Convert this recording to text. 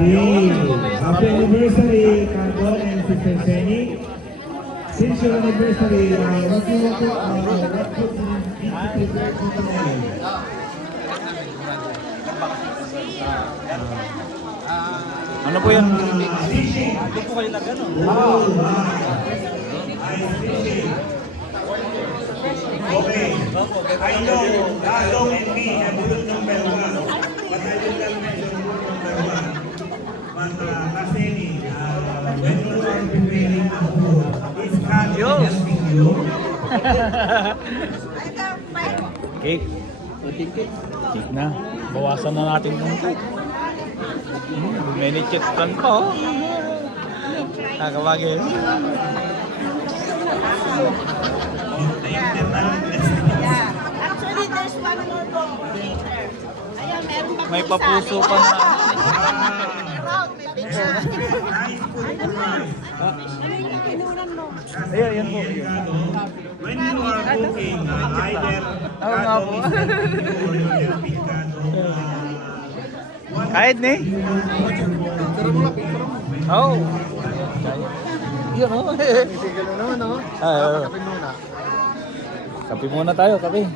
Happy anniversary, Carbon and Sister Senny. Since your anniversary, what do you want to prepare for today? Ano po yan? Fishing. Hindi po kayo nagano. Oh, ice fishing. Okay. I know Dalong and me have group number 1. But I will not mention group number 1. But Kaseni, when you are preparing the food, it's kind of helping you. Cake. Cake na. Bawasan na natin yung cake. Many chits lang po. Kakabagay. Actually, there's one more book later. Ayan, meron pa May papuso pa na. Around, may picture. Ayan, yan po. When you are cooking, either Oo nga po. or your picado, Kahit ni. Oh. Yun o. Tigil na naman, no? Kape muna tayo, kape.